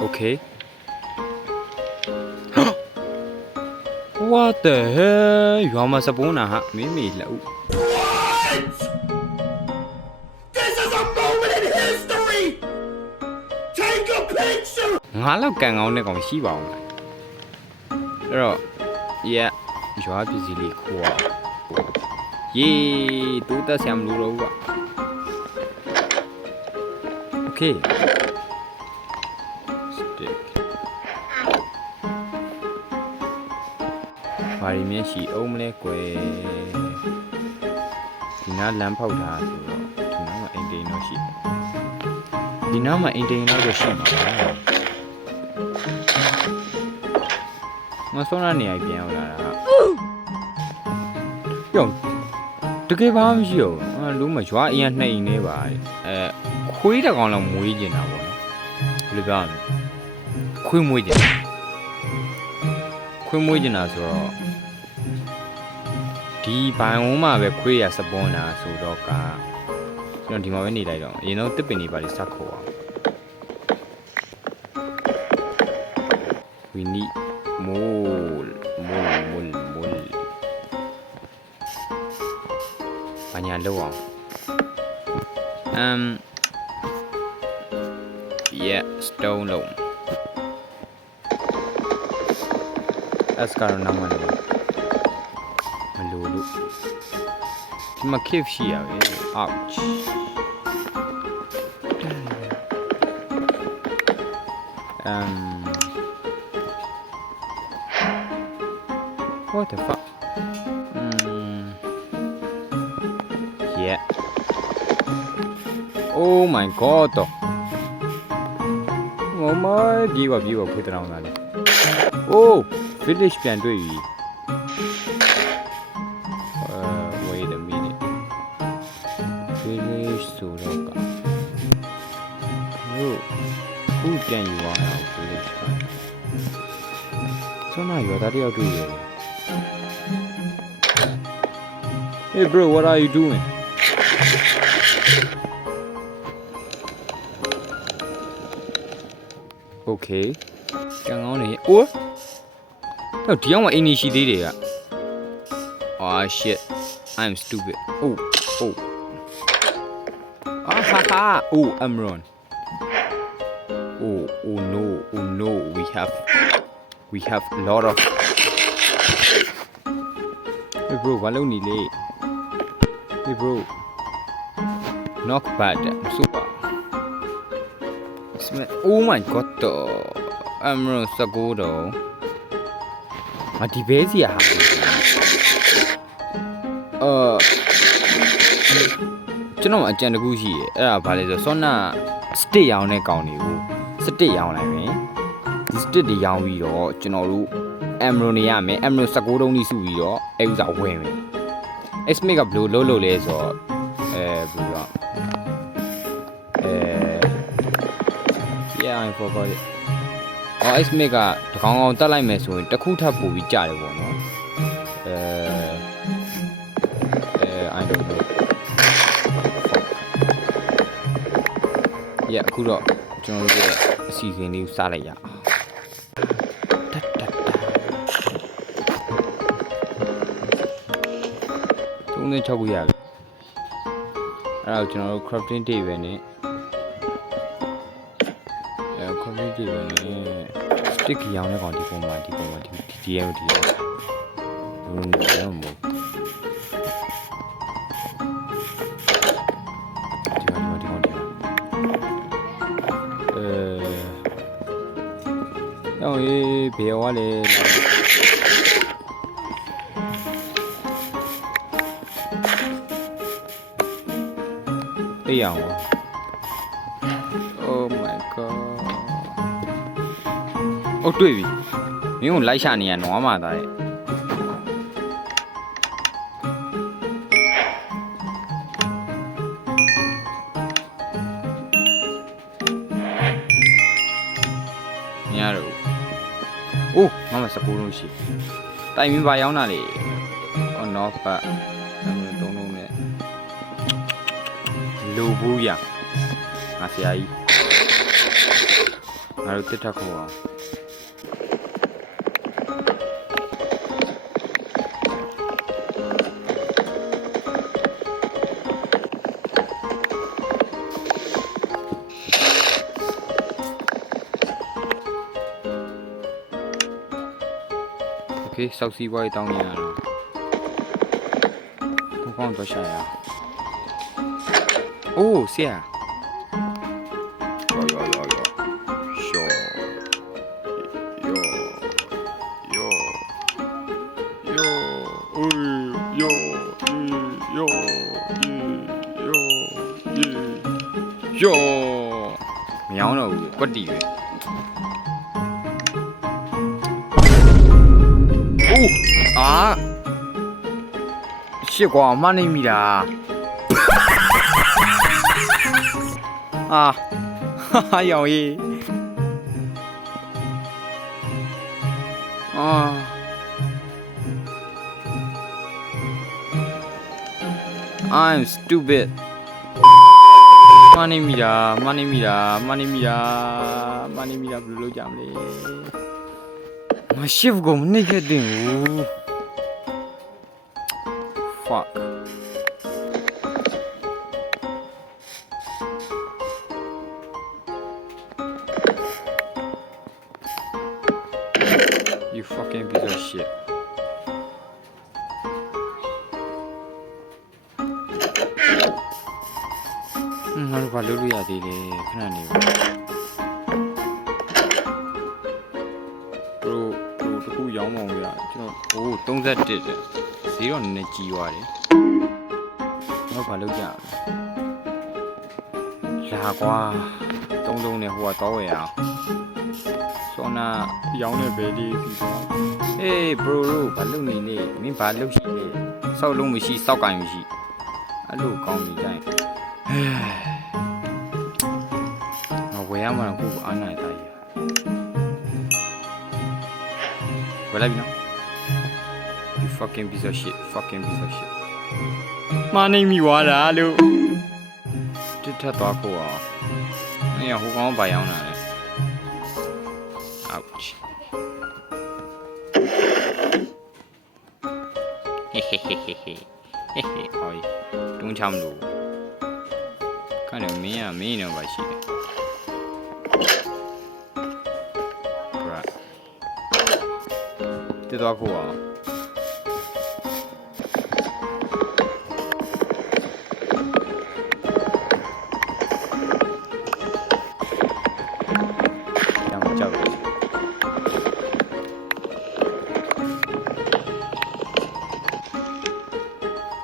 Okay. What the hell? You are my sapona, huh? Mimi, low. This is a moment in history! Take a picture! Hello, gang on the Shiva. Yeah, you are busy cool. Yee, do the same lure. Okay. Stick. ဘာရင်းမြရှိအောင်မလဲကွယ်ဒီနားလမ်းဖောက်တာဆိုတော့ဒီနားမှာအိမ်တိန်တော့ရှိဒီနားမှာအိမ်တိန်တော့ရှိမှာငါဆုံးရနေရပြန်ရောက်လာတာယောတကယ်ဘာမှမရှိဘူးလူမရွာအရင်နှိမ်နေပါခွေးတစ်ကောင်လောက်မွေးကျင်တာပေါ့နော်ဘယ်လိုပြောရမလဲခွေးမွေးကျင်တာဆိုတော့ဒီဘိုင်ဝန်းမှာပဲခွေးရစပွန်တာဆိုတော့ကကျွန်တော်ဒီမှာပဲနေလိုက်တော့အရင်တော့တစ်ပင်နေပါလိစက်ခေါ်အောင် we need more ဘာညာလောက်အောင်yeah stone လုံး as ကတော့နားမလို့မလို့လို့ဒီမှာ cave ရှိရပဲ ouch what the fuck yeah oh my god မပြေးပါဖွေးတောင်းတာလေ oh village ပြန်တွေ့ပြီwait a minute village ဆိုတော့ကခုပြန်ယူအောင် village ဆွမ်းနာရွာသားတယောက်တွေ့ရတယ် hey bro what are you doing okay ကံကောင်းနေအိုးတော့ဒီအောင်မအင်းရှိသေးတယ်က oh shit I'm stupid oh haha oh Amron oh no we have a lot of hey bro ဘာလုပ်နေလဲ hey bro knock bad super oh my god Amron စကူတော့ဒီဘဲစီဟာကျွန်တော်အကြံတကူရှိရဲ့အဲ့ဒါဘာလဲဆိုဆောနာစတစ်ရောင်းတဲ့ကောင်တွေကိုစတစ်ရောင်းလိုက်မယ်ဒီစတစ်တွေရောင်းပြီးတော့ကျွန်တော်တို့အမ်ရိုနေရမယ်အမ်ရို16တုံးကြီးစုပြီးတော့အဲ့ဥစားဝင်မယ် X-Mate ကဘယ်လိုလုပ်လဲဆိုတော့ဘယ်လိုလဲyeah I forgot it X-Mate ကတကောင်ကောင်တက်လိုက်မယ်ဆိုရင်တစ်ခုထပ်ပို့ပြီးကြတယ်ပေါ့နော်I don't know yeah အခုတော့ကျွန်တော်တို့ရဲ့အစီအစဉ်လေးကိုစလိုက်ရအောင်36ခုရပြီအဲ့တော့ကျွန်တော်တို့ crafting table နဲ့crafting table နဲ့ stick ရောင်းတဲ့ကောင်ဒီပုံမှာဒီရောမဟုတ်ဘယ်ဝါလဲအေးအောင် oh my god တွေ့ပြီမင်းကိုလိုက်ရှာနေရနွားမာသားရဲ့ညတော့အိုးငါမစပူလို့ရှိတိုင်မင်းပါရောင်းတာလေအော်နော်ပတ်သုံးလုံးနဲ့လူဘူးရငါဆရာကြီး ငါတို့တစ်ထက်ခေါ်အောင်โอเคစောက်စီးပွားရေးတောင်းနေရတော့ဘုကောင်းတော့ရှာရအိုးဆရာယောမယောင်းတော့ဘူးကွက်တီပဲအိုးအာရှစ်ကွာမနိုင်မိတာအာဟာယောင်ကြီးအာ I'm stupid မနိုင်မိတာဘယ်လိုလုပ်ကြမလဲငါ shift ကိုမနှိပ်ခဲ့တင်ဘူး fuck you fucking piece of shitငါတို့ဘာလုပ်လို့ရသေးလဲခဏနေပါတို့တခုရောင်းမအောင်ရကျွန်တော်31တဲ့ဈေးတော့နည်းနည်းကြီးသွားတယ်ငါတို့ဘာလုပ်ကြလာကွာသုံးနဲ့ဟိုကတော့ဝယ်အောင်စောနာရောင်းတဲ့ဘယ်လေးစီတော့ဟေး bro တို့ဘာလုပ်နေလဲမင်းဘာလုပ်ရှိလဲစောက်လုံးမရှိစောက်ကင်မရှိအဲ့လိုကောင်းနေကြရင်ဝယ်ရမှာကိုအားနိုင်တာကြီးဝယ်လိုက်ပြီနော် you fucking piece of shit မနိုင်မိသွားတာလို့တစ်ထက်သွားကိုအောင်အဲ့ဟိုကောင်ဘာရောက်လာလဲ ouch ဟေးဟိုတုံးချမ်းလို့ခါနေမင်းတော့ပါရှိတယ်တက်သွားကိုအောင်ကြောက်တယ်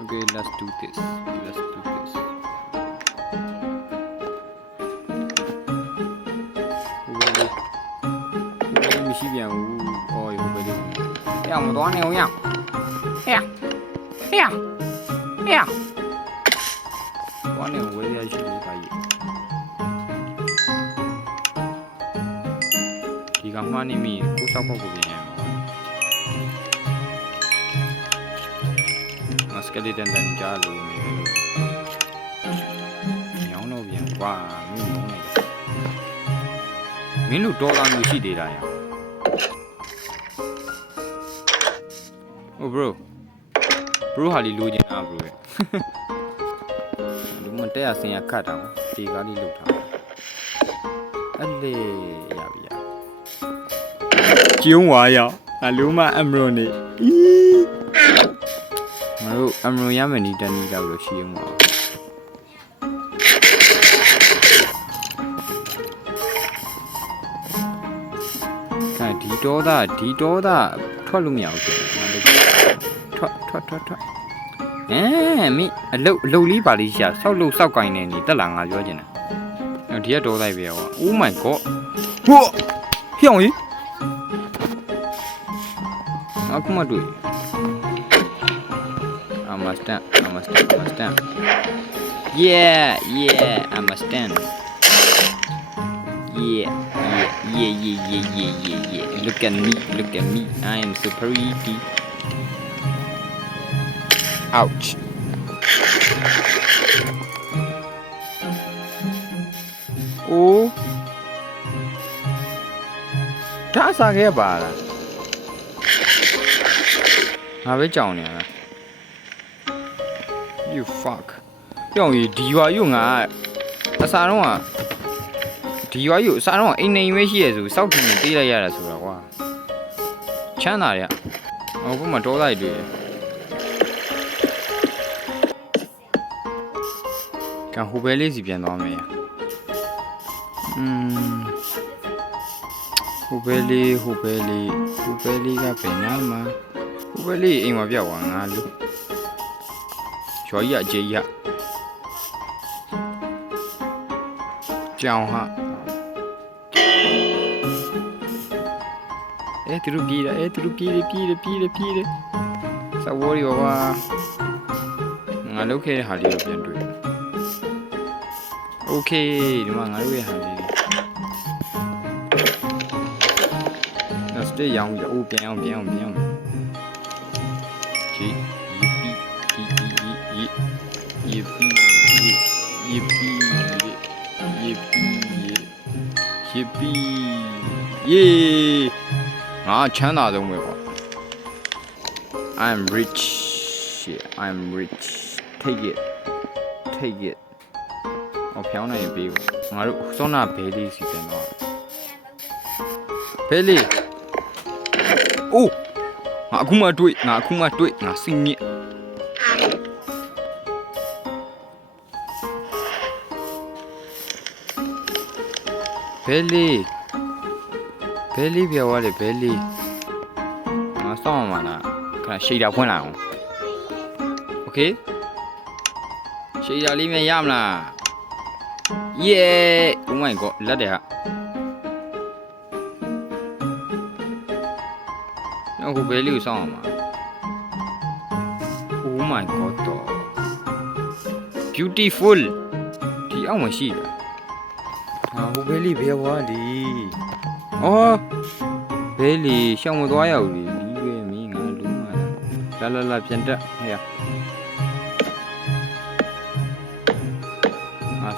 Okay, let's do this.မရှိပြန်ဘူး။အော်ရုပ်ပဲလို့။အဲ့မတော်နေအောင်ရ။ဟဲ့။ဘာနေဝေးရရှိလို့ပါကြီး။ဒီကမှနေမိကိုစောက်ဖို့ကိုပြင်ရမှာ။ skeleton တန်ကြလို့နေလို့ညောင်းတော့ပြန်ကွာမင်းမုန်းလိုက်မင်းတို့ဒေါ်လာမျိုးရှိသေးတာရOh bro ဟာလီလိုချင်တာ bro ရဲ့ဒီမတက်ရဆင်ရခတ်တာဒီကားလေးလောက်ထားအဲ့လေရပြီကျုံးဝါရောက်အလုံးမအမရွန်နေငါတို့အမရွန်ရမယ်နီတန်နီတော့လို့ရှိအောင်ပါဒီတော့ထွက်လို့မရဘူးဆိုထွက်မင်းအလုတ်လေးပါလေးရှာစောက်ကင်နေတက်လာငါပြောချင်တယ်ဒီကတော့လိုက်ပဲဟော Oh my god ဟိုဟျောင်းကြီးအခုမှတွေ့ I must stand yeah I must stand yeah look at me I am so pretty ouch oh ဒါအစားခဲ့ပါလားငါပဲကြောင်နေရလား you fuck ပြောင်းဒီရွာယူငါအစားတော့ဒီရွာယူအစားတော့အိမ်နေပဲရှိရဆိုစောက်ထင်းနေပေးလိုက်ရတာဆိုတာကွာချမ်းသာရဟိုဘက်မှာတောလိုက်တွေ့ကံဟိုဘဲလေးစီပြန်သွားမယ်ဟိုဘဲလေးကဘယ်နာမှာဟိုဘဲလေးအိမ်မှာပြောက်သွားငါလူရွာကြီးအကျေးရကြောင်ဟာသူတို့ပြေးတယ်သူတို့ပြေးတယ်စဝေါ်ရောငါလုပ်ခဲ့တဲ့ဟာလေးကိုပြန်တွေ့โอเคဒီမှာငါတို့ရဲ့ဟာလေးနော်စတေးရောင်းအိုးပြန်အောင်ကြီးယေပီယေငါချမ်းသာဆုံးပဲပေါ့ I'm rich take it ဟောဖျောင်းနိုင်ပေးပေါ့ငါတို့စောနာဘဲလေးစီပြန်တော့ဘဲလေးအိုးငါအခုမှတွေ့ငါစိတ်ညစ်ဘဲလေးပြောသွားတယ်ဘဲလေးငါစောင့်မှာလားခဏရှိတာဖွင့်လိုက်အောင်โอเคရှိတာလေးမြန်ရမလား yeah oh my god လက်တယ်ဟာအခုဘဲလေးကိုစောင့်အောင်ပါ oh my god တော့ beautiful ဒီအောက်မှာရှိတာဟိုဘဲလေးဘယ်ဝါလီအော်ဘဲလီရှောင်းမသွားရဘူးလီဒီပဲမင်းငါလုံးမလာပြန်တက်ဟဲ့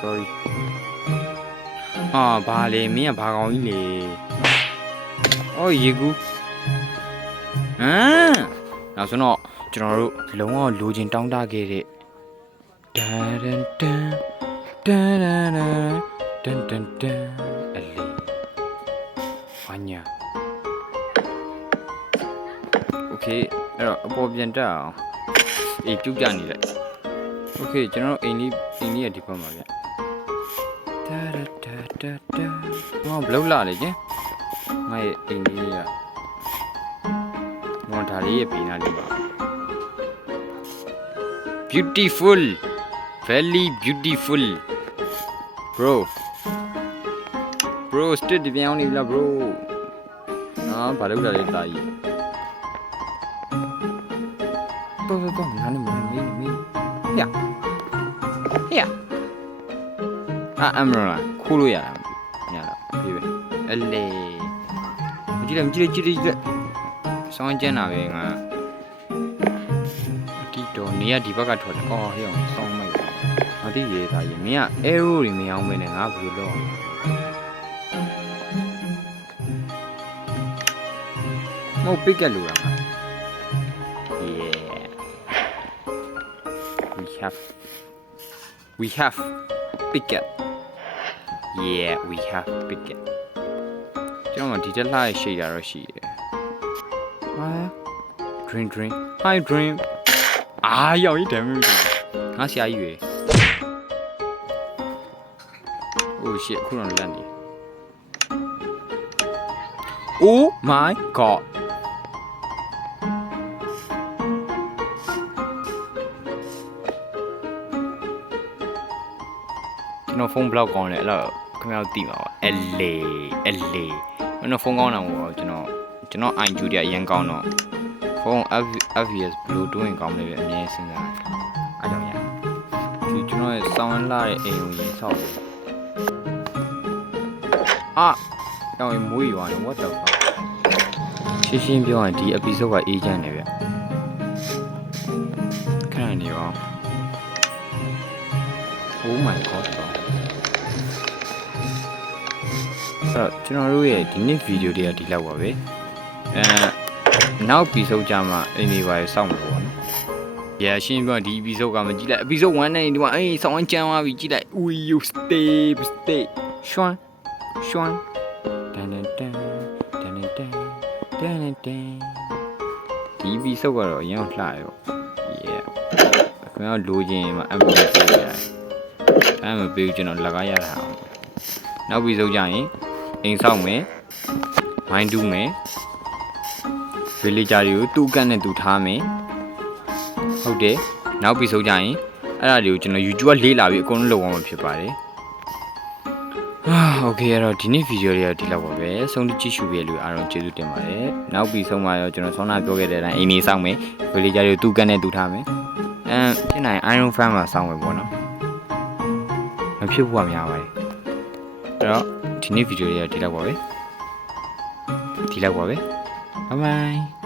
sorry ဘာလေမင်းကဘာကောင်ကြီးလေအော်ရေကူနောက်ဆုံးတော့ကျွန်တော်တို့လုံးဝလိုချင်တောင်းတခဲ့တဲ့တန်အလေးဘာညာ okay အဲ့တော့အပေါ်ပြန်တက်အောင်အေးပြုတ်ကြနေလိုက် okay ကျွန်တော်တို့အိမ်လေးရဒီဘက်မှာဗျဘလောက်လာလေကျင်ငါရဲ့အိမ်လေးကဒါလေးရဲ့ဘေးနားလေးပါ beautiful very beautiful bro state ပြန်အောင်နေပြီလား bro ဘာလို့လာလဲတာကြီးတော့ငါနဲ့မင်းဟဲ့အမရခိုးလို့ရတာညတော့ပြေးပဲအလေကြည့်လိုက်စောင်းကျန်းတာပဲငါဒီတော့နေရဒီဘက်ကထွက်တယ်အော်ဟဲ့အောင်စောင်းမိုက်ပါမသိရတာကြီးမင်းကအဲရိုးတွေမအောင်ပဲနဲ့ငါဘယ်လိုလုပ်မဟုတ်ပိတ်ကက်လို့ရမှာ we have picket yeah we have picket ကျွန်တော်ဒီတက်လှရဲ့ရှိတာတော့ရှိတယ်ဟာ dream hi dream ရောက်ရတယ်မျိုးငါဆရာကြီးပဲ oh shit ခုတော့လန့်နေ oh my godဖုန်းဘလောက်ကောင်းလဲအဲ့တော့ခင်ဗျားတို့သိပါပါအလေမင်းတို့ဖုန်းကောင်းတာမို့ကျွန်တော် iQ တည်းအရင်ကောင်းတော့ဖုန်း FPS Bluetooth ရင်ကောင်းတယ်ပဲအမြဲစဉ်းစားအားကြောင့်ရဒီကျွန်တော်ရဲ့စောင်းလာတဲ့အိမ်ကိုရင်ဆောက်တယ်တောင်ရင်မွေးရွာနေ what the fuck ရှင်းပြောရင်ဒီ episode က agent နေဗျခဏနေရော oh my god ဆိုတော့ကျွန်တော်တို့ရဲ့ဒီနေ့ဗီဒီယိုတွေကဒီလောက်ပါပဲနောက် episode ကြမှာအိမ်နေပါရစောင့်မှာပေါ့နော်ရရှင်းပြဒီ episode ကမကြည့်လိုက် episode 1နဲ့ဒီမှာအေးဆောင်းချမ်းသွားပြီကြည့်လိုက် we you stay ရှွမ်းတန်ဒီ episode ကတော့အရင်ကလှရရော yeah ခင်ဗျားလိုချင်မှာ MP ပေးရတယ်အဲ့မပေးဘူးကျွန်တော်လကားရတာနောက် episode ကြရင်အိမ်ဆောက်မယ်မိုင်းတူးမယ် villager တွေကိုတူကန့်နဲ့တူထားမယ်ဟုတ်တယ်နောက် episode ကြရင်အဲ့ဒါတွေကိုကျွန်တော် YouTube ကလေးလာပြီးအကုန်လုံးလုပ်အောင်မှာဖြစ်ပါတယ်โอเคအဲ့တော့ဒီနေ့ဗီဒီယိုလေးကဒီလောက်ပါပဲဆုံးဖြတ်ကြည့်ရှုပေးလို့အားလုံးကျေးဇူးတင်ပါတယ်နောက်ပြီးဆုံးမှာရောကျွန်တော်ဆောင်းနာပြောခဲ့တဲ့အတိုင်းအိမ်နေစောင့်မယ် villager တွေကိုတူကန့်နဲ့တူထားမယ်ဖြစ်နိုင် Iron Fan မှာစောင့်မယ်ပေါ့နော်မဖြစ်ဘူးကများပါတယ်အဲ့တော့ဒီနေ့ဗီဒီယိုလေးကဒီလောက်ပါပဲbye bye